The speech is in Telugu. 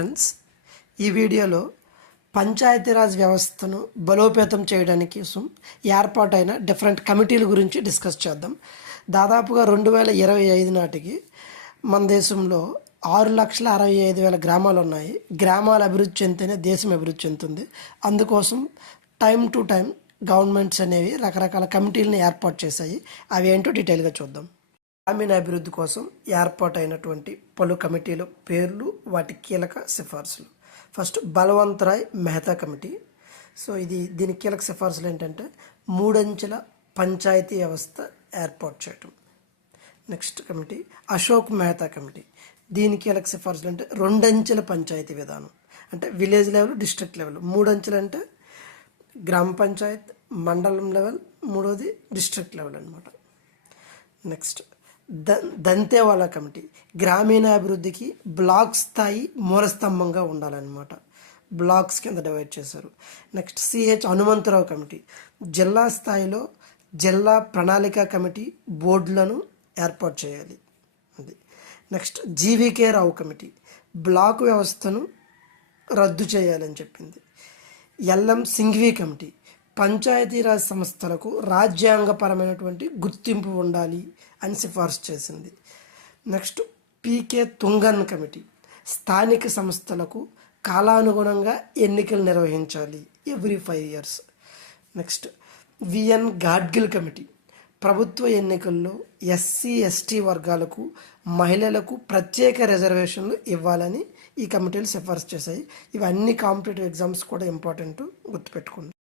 ఫ్రెండ్స్, ఈ వీడియోలో పంచాయతీరాజ్ వ్యవస్థను బలోపేతం చేయడానికి కోసం ఏర్పాటైన డిఫరెంట్ కమిటీల గురించి డిస్కస్ చేద్దాం. దాదాపుగా 2025 నాటికి మన దేశంలో 6,65,000 గ్రామాలు ఉన్నాయి. గ్రామాలు అభివృద్ధి చెందితేనే దేశం అభివృద్ధి చెందుతుంది. అందుకోసం టైం టు టైం గవర్నమెంట్స్ అనేవి రకరకాల కమిటీలను ఏర్పాటు చేశాయి. అవి ఏంటో డీటెయిల్గా చూద్దాం. గ్రామీణ అభివృద్ధి కోసం ఏర్పాటైనటువంటి పలు కమిటీల పేర్లు, వాటి కీలక సిఫార్సులు. First Balwant Rai Mehta committee. So దీని కీలక సిఫార్సులు ఏంటంటే 3 అంచెల పంచాయతీ వ్యవస్థ ఏర్పాటు చేయటం. Next committee Ashok Mehta committee. దీని కీలక సిఫార్సులు అంటే 2 అంచెల పంచాయతీ విధానం, అంటే విలేజ్ లెవెల్, డిస్ట్రిక్ట్ లెవెల్. 3 అంచెలు అంటే గ్రామ పంచాయత్, మండలం లెవెల్, మూడోది డిస్ట్రిక్ట్ లెవెల్ అనమాట. Next Dantwala committee. గ్రామీణ అభివృద్ధికి బ్లాక్ స్థాయి మూలస్తంభంగా ఉండాలన్నమాట. బ్లాక్స్ కింద డివైడ్ చేశారు. Next CH Hanumantharao committee. జిల్లా స్థాయిలో జిల్లా ప్రణాళిక కమిటీ బోర్డులను ఏర్పాటు చేయాలి. అది. Next GVK Rao committee. Block వ్యవస్థను రద్దు చేయాలని చెప్పింది. LM Singhvi committee. పంచాయతీరాజ్ సంస్థలకు రాజ్యాంగపరమైనటువంటి గుర్తింపు ఉండాలి అని సిఫార్సు చేసింది. Next PK Thungon committee. స్థానిక సంస్థలకు కాలానుగుణంగా ఎన్నికలు నిర్వహించాలి, every 5 years. Next VN Gadgil committee. ప్రభుత్వ ఎన్నికల్లో ఎస్సీ ఎస్టీ వర్గాలకు, మహిళలకు ప్రత్యేక రిజర్వేషన్లు ఇవ్వాలని ఈ కమిటీలు సిఫార్సు చేశాయి. ఇవన్నీ కాంపిటేటివ్ ఎగ్జామ్స్ కూడా ఇంపార్టెంట్, గుర్తుపెట్టుకోండి.